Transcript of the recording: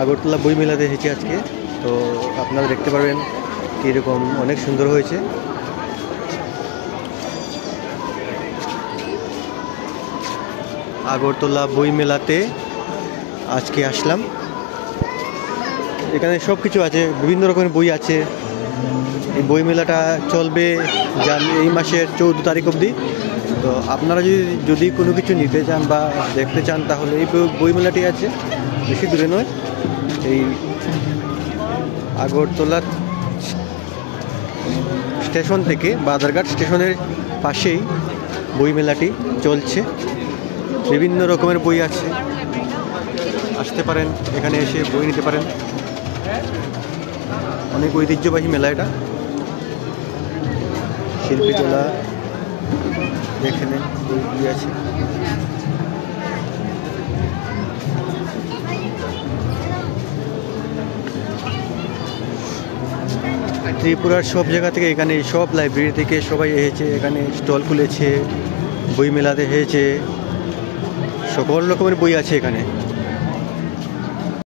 আগরতলা বই মেলাতে এসেছি আজকে। তো আপনারা দেখতে পারবেন কীরকম অনেক সুন্দর হয়েছে। আগরতলা বই মেলাতে আজকে আসলাম। এখানে সব কিছু আছে, বিভিন্ন রকমের বই আছে। এই বই মেলাটা চলবে এই মাসের 14 তারিখ অবধি। তো আপনারা যদি কোনো কিছু নিতে চান বা দেখতে চান তাহলে এই বই মেলাটি আছে, বেশি দূরে নয়। এই আগরতলা স্টেশন থেকে বাদারঘাট স্টেশনের পাশেই বই মেলাটি চলছে। বিভিন্ন রকমের বই আছে, আসতে পারেন, এখানে এসে বই নিতে পারেন। অনেক ঐতিহ্যবাহী মেলা এটা। শিল্পীকলা এখানে বই আছে। ত্রিপুরার সব জায়গা থেকে, এখানে সব লাইব্রেরি থেকে সবাই এসেছে, এখানে স্টল খুলেছে, বই মেলাতে হয়েছে। সকল রকমের বই আছে এখানে।